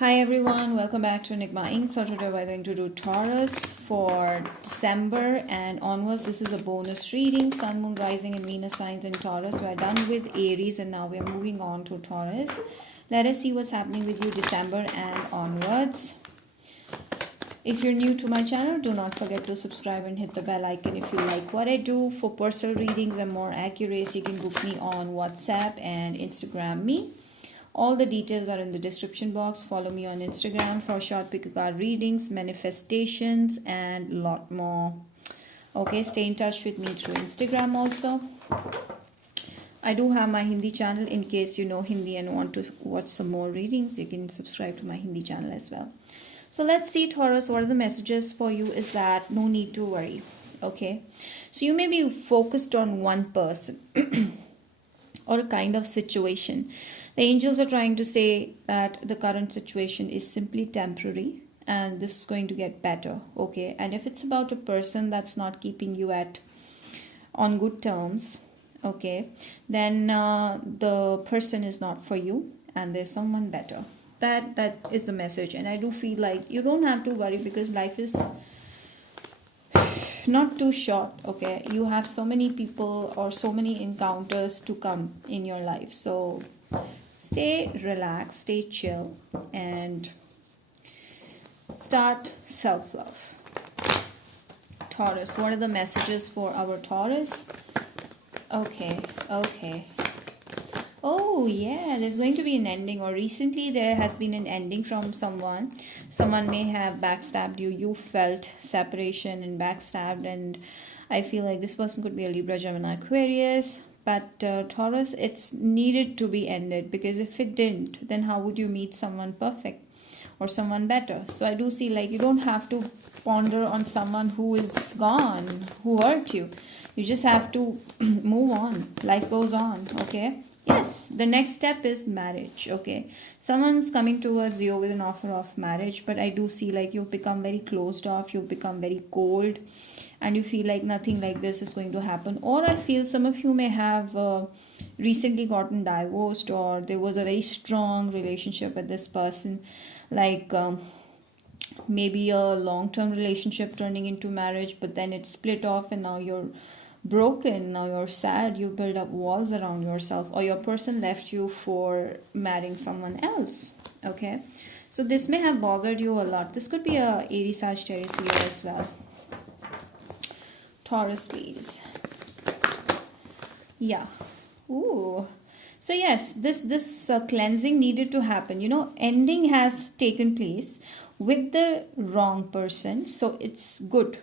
Hi everyone, welcome back to Enigma Inc. So today we're going to do Taurus for December and onwards. This is a bonus reading, Sun, Moon, Rising and Venus signs in Taurus. We're done with Aries and now we're moving on to Taurus. Let us see what's happening with you December and onwards. If you're new to my channel, do not forget to subscribe and hit the bell icon if you like what I do. For personal readings and more accuracy, you can book me on WhatsApp and Instagram me. All the details are in the description box. Follow me on Instagram for short pick a card readings, manifestations and lot more. Okay, stay in touch with me through Instagram also. I do have my Hindi channel. In case you know Hindi and want to watch some more readings, you can subscribe to my Hindi channel as well. So let's see, Taurus, what are the messages for you is that no need to worry. Okay, so you may be focused on one person or a kind of situation. The angels are trying to say that the current situation is simply temporary and this is going to get better. Okay, and if it's about a person that's not keeping you on good terms, okay, then the person is not for you and there's someone better. That is the message. And I do feel like you don't have to worry because life is not too short. Okay, you have so many people or so many encounters to come in your life, so stay relaxed, stay chill and start self-love. Taurus, what are the messages for our Taurus? Okay. Oh yeah, there's going to be an ending, or recently there has been an ending from someone. Someone may have backstabbed you. You felt separation and backstabbed, and I feel like this person could be a Libra, Gemini, Aquarius. But Taurus, it's needed to be ended, because if it didn't, then how would you meet someone perfect or someone better? So I do see like you don't have to ponder on someone who is gone, who hurt you. You just have to move on. Life goes on, okay? Yes, the next step is marriage, okay? Someone's coming towards you with an offer of marriage, but I do see like you've become very closed off, you've become very cold, and you feel like nothing like this is going to happen. Or I feel some of you may have recently gotten divorced, or there was a very strong relationship with this person, like maybe a long-term relationship turning into marriage, but then it split off and now you're broken, now you're sad, you build up walls around yourself, or your person left you for marrying someone else. Okay, so this may have bothered you a lot. This could be a Aries, Sagittarius, Leo as well. Taurus, please. Yeah. Ooh. So yes, this cleansing needed to happen. You know, ending has taken place with the wrong person, so it's good.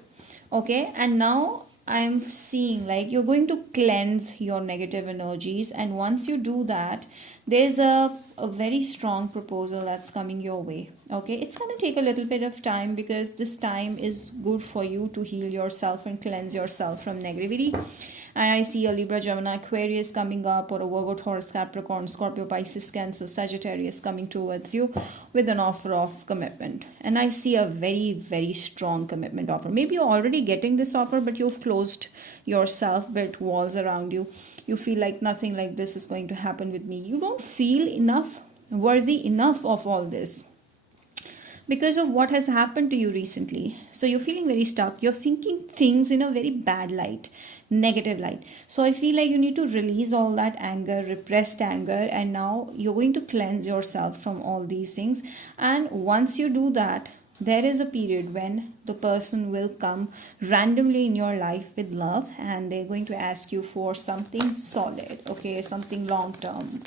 Okay, and now I'm seeing like you're going to cleanse your negative energies, and once you do that, there's a very strong proposal that's coming your way. Okay, it's going to take a little bit of time, because this time is good for you to heal yourself and cleanse yourself from negativity. And I see a Libra, Gemini, Aquarius coming up, or a Virgo, Taurus, Capricorn, Scorpio, Pisces, Cancer, Sagittarius coming towards you with an offer of commitment. And I see a very, very strong commitment offer. Maybe you're already getting this offer, but you've closed yourself, built walls around you. You feel like nothing like this is going to happen with me. You don't feel enough, worthy enough of all this, because of what has happened to you recently. So you're feeling very stuck. You're thinking things in a very bad light, negative light. So I feel like you need to release all that anger, repressed anger, and now you're going to cleanse yourself from all these things. And once you do that, there is a period when the person will come randomly in your life with love, and they're going to ask you for something solid, okay, something long term.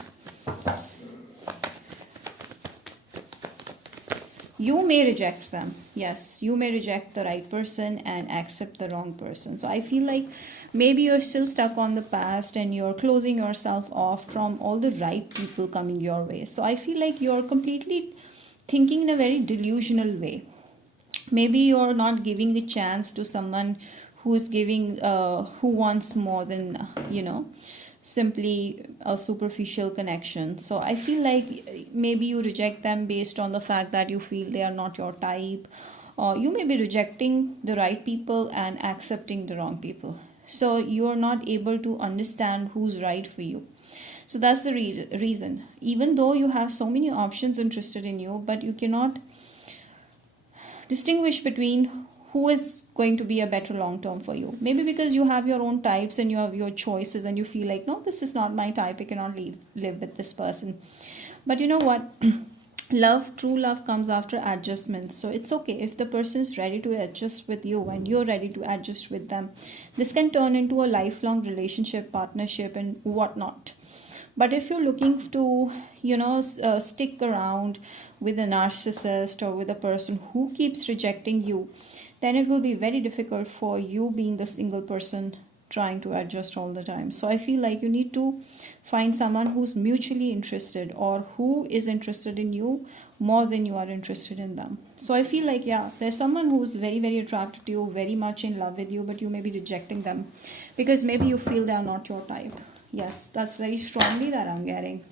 You may reject them. Yes, you may reject the right person and accept the wrong person. So I feel like maybe you're still stuck on the past and you're closing yourself off from all the right people coming your way. So I feel like you're completely thinking in a very delusional way. Maybe you're not giving the chance to someone who's giving, who wants more than, simply a superficial connection. So I feel like maybe you reject them based on the fact that you feel they are not your type, or you may be rejecting the right people and accepting the wrong people. So you are not able to understand who's right for you. So that's the reason. Even though you have so many options interested in you, but you cannot distinguish between who is going to be a better long term for you. Maybe because you have your own types and you have your choices and you feel like, no, this is not my type, I cannot live with this person. But you know what? True love comes after adjustments. So it's okay if the person is ready to adjust with you and you're ready to adjust with them. This can turn into a lifelong relationship, partnership, and whatnot. But if you're looking to, stick around with a narcissist or with a person who keeps rejecting you, then it will be very difficult for you, being the single person, trying to adjust all the time. So I feel like you need to find someone who's mutually interested or who is interested in you more than you are interested in them. So I feel like, yeah, there's someone who's very, very attracted to you, very much in love with you, but you may be rejecting them because maybe you feel they are not your type. Yes, that's very strongly that I'm getting.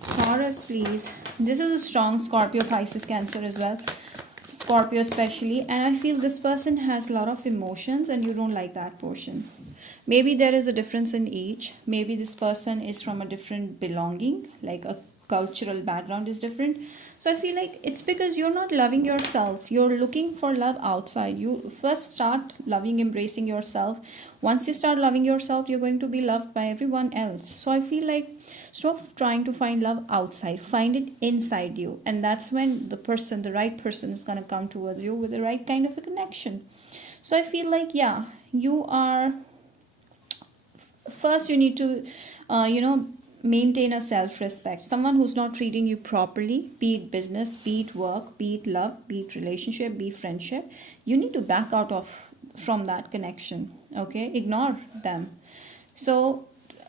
Taurus, please. This is a strong Scorpio, Pisces, Cancer as well. Scorpio especially. And I feel this person has a lot of emotions and you don't like that portion. Maybe there is a difference in age. Maybe this person is from a different belonging, like a cultural background is different. So I feel like it's because you're not loving yourself. You're looking for love outside. You first start loving, embracing yourself. Once you start loving yourself, you're going to be loved by everyone else. So I feel like stop trying to find love outside. Find it inside you. And that's when the right person is going to come towards you with the right kind of a connection. So I feel like, yeah, you are... First, you need to, maintain a self-respect. Someone who's not treating you properly, be it business, be it work, be it love, be it relationship, be it friendship, you need to back out from that connection. Okay, ignore them. So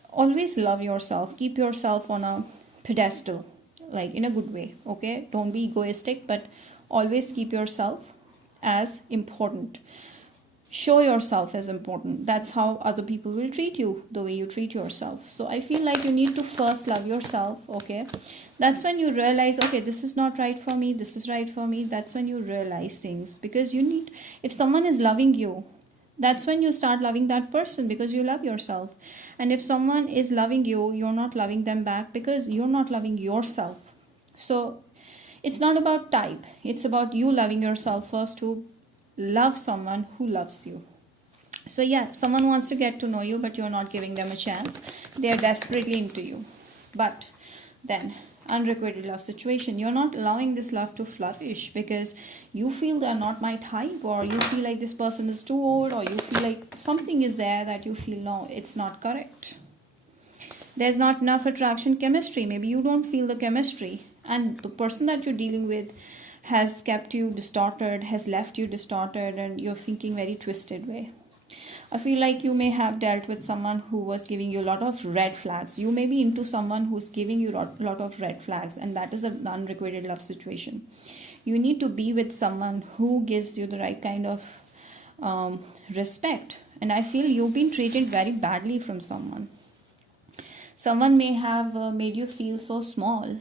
always love yourself. Keep yourself on a pedestal, like in a good way. Okay, don't be egoistic, but always keep yourself as important. Show yourself as important. That's how other people will treat you, the way you treat yourself. So I feel like you need to first love yourself. Okay, that's when you realize, okay, this is not right for me, this is right for me. That's when you realize things, because if someone is loving you, that's when you start loving that person, because you love yourself. And if someone is loving you, you're not loving them back because you're not loving yourself. So it's not about type, it's about you loving yourself first to love someone who loves you. So yeah, someone wants to get to know you, but you're not giving them a chance. They are desperately into you. But then, unrequited love situation, you're not allowing this love to flourish because you feel they're not my type, or you feel like this person is too old, or you feel like something is there that you feel, no, it's not correct. There's not enough attraction, chemistry. Maybe you don't feel the chemistry, and the person that you're dealing with has kept you distorted, has left you distorted, and you're thinking very twisted way. I feel like you may have dealt with someone who was giving you a lot of red flags. You may be into someone who's giving you a lot of red flags, and that is an unrequited love situation. You need to be with someone who gives you the right kind of respect. And I feel you've been treated very badly from someone. Someone may have made you feel so small.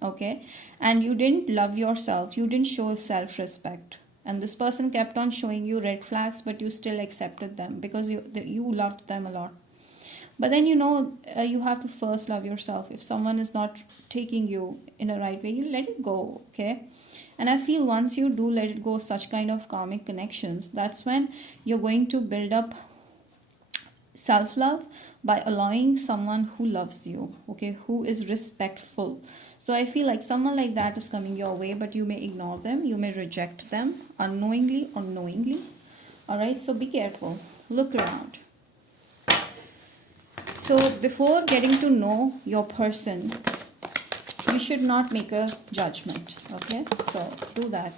Okay, and you didn't love yourself, you didn't show self-respect, and this person kept on showing you red flags, but you still accepted them because you loved them a lot. But then you have to first love yourself. If someone is not taking you in a right way, you let it go. Okay, and I feel once you do let it go, such kind of karmic connections, that's when you're going to build up self-love by allowing someone who loves you, okay, who is respectful. So I feel like someone like that is coming your way, but you may ignore them, you may reject them unknowingly or knowingly. All right, so be careful, look around. So before getting to know your person, you should not make a judgment. Okay, so do that.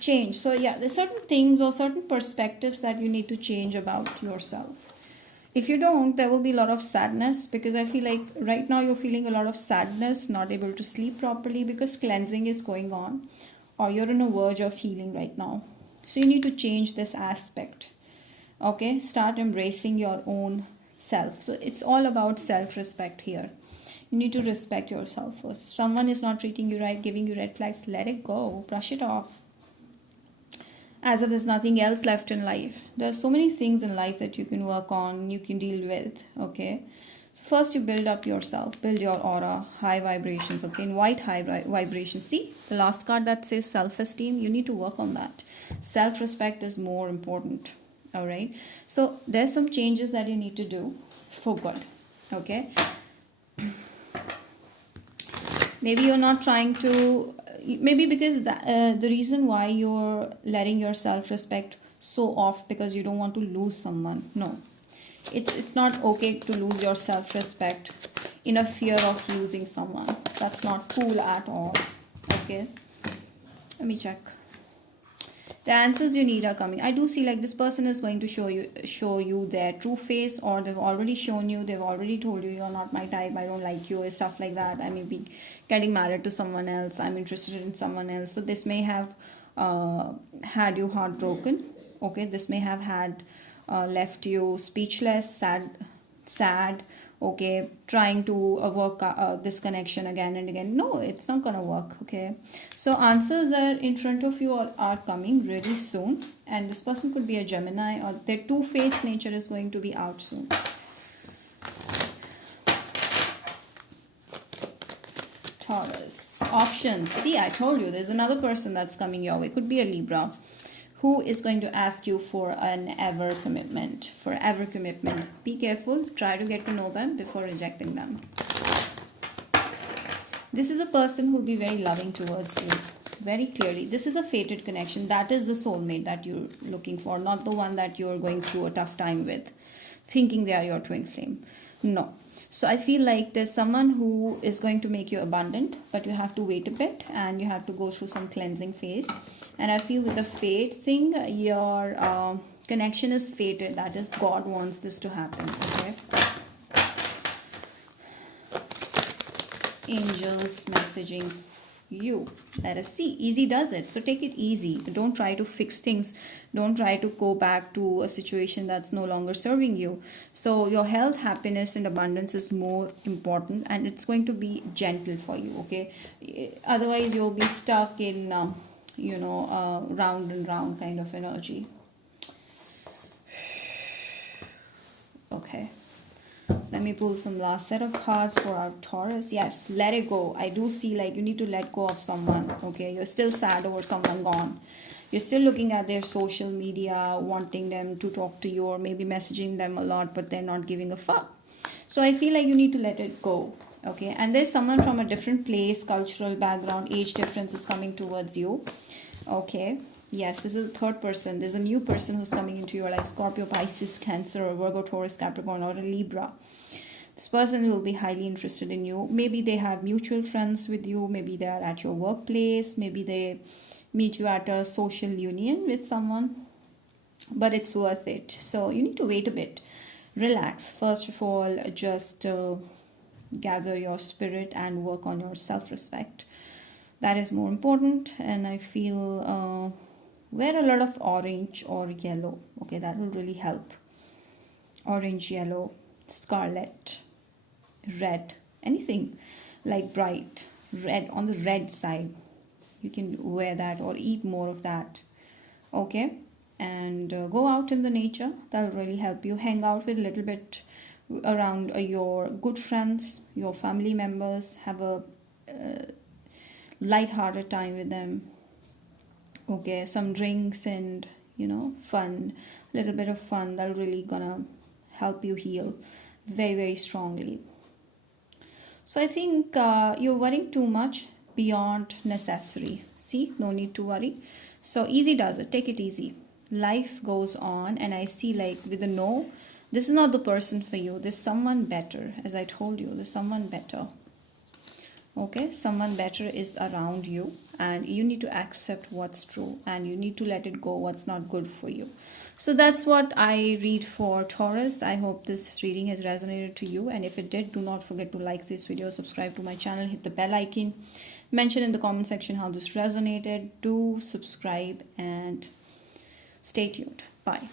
Change. So yeah, there's certain things or certain perspectives that you need to change about yourself. If you don't, there will be a lot of sadness, because I feel like right now you're feeling a lot of sadness, not able to sleep properly because cleansing is going on, or you're on a verge of healing right now. So you need to change this aspect. Okay, start embracing your own self. So it's all about self-respect here. You need to respect yourself first. Someone is not treating you right, giving you red flags, let it go, brush it off. as if there's nothing else left in life. There are so many things in life that you can work on, you can deal with. Okay, so first you build up yourself, build your aura, high vibrations. Okay, invite high vibrations. See the last card that says self-esteem. You need to work on that. Self-respect is more important. All right, so there's some changes that you need to do for good. Okay, maybe you're not trying to, maybe because the reason why you're letting your self-respect so off because you don't want to lose someone. No, it's not okay to lose your self-respect in a fear of losing someone. That's not cool at all. Okay, let me check. The answers you need are coming. I do see like this person is going to show you their true face, or they've already shown you, they've already told you you're not my type, I don't like you, stuff like that. I may be getting married to someone else, I'm interested in someone else. So this may have had you heartbroken. Okay, this may have had left you speechless, sad. Okay, trying to work this connection again and again. No, it's not gonna work. Okay, so answers are in front of you or are coming really soon, and this person could be a Gemini, or their two-faced nature is going to be out soon. Taurus. Options. See, I told you there's another person that's coming your way. Could be a Libra, who is going to ask you for an forever commitment. Be careful. Try to get to know them before rejecting them. This is a person who will be very loving towards you. Very clearly. This is a fated connection. That is the soulmate that you're looking for, not the one that you're going through a tough time with, thinking they are your twin flame. No. So I feel like there's someone who is going to make you abundant, but you have to wait a bit and you have to go through some cleansing phase. And I feel with the fate thing, your connection is fated. That is, God wants this to happen. Okay. Angels messaging you. Let us see. Easy does it. So take it easy. Don't try to fix things. Don't try to go back to a situation that's no longer serving you. So your health, happiness and abundance is more important, and it's going to be gentle for you. Okay, otherwise you'll be stuck in round and round kind of energy. Okay, let me pull some last set of cards for our Taurus. Yes, let it go. I do see like you need to let go of someone. Okay, you're still sad over someone gone. You're still looking at their social media, wanting them to talk to you, or maybe messaging them a lot, but they're not giving a fuck. So I feel like you need to let it go. Okay, and there's someone from a different place, cultural background, age difference is coming towards you. Okay, yes, this is a third person. There's a new person who's coming into your life. Scorpio, Pisces, Cancer, or Virgo, Taurus, Capricorn, or a Libra. This person will be highly interested in you. Maybe they have mutual friends with you. Maybe they are at your workplace. Maybe they meet you at a social union with someone. But it's worth it. So you need to wait a bit. Relax. First of all, just gather your spirit and work on your self-respect. That is more important. And I feel wear a lot of orange or yellow. Okay, that will really help. Orange, yellow, scarlet, red, anything like bright red, on the red side. You can wear that or eat more of that. Okay, and go out in the nature. That'll really help you. Hang out with a little bit around your good friends, your family members. Have a light-hearted time with them. Okay, some drinks and fun, a little bit of fun. That'll really gonna help you heal very, very strongly. So I think you're worrying too much beyond necessary. See, no need to worry. So easy does it. Take it easy. Life goes on, and I see like with the no, this is not the person for you. There's someone better. As I told you, there's someone better. Okay, someone better is around you, and you need to accept what's true, and you need to let it go what's not good for you. So that's what I read for Taurus. I hope this reading has resonated to you, and if it did, do not forget to like this video, subscribe to my channel, hit the bell icon, mention in the comment section how this resonated. Do subscribe and stay tuned. Bye.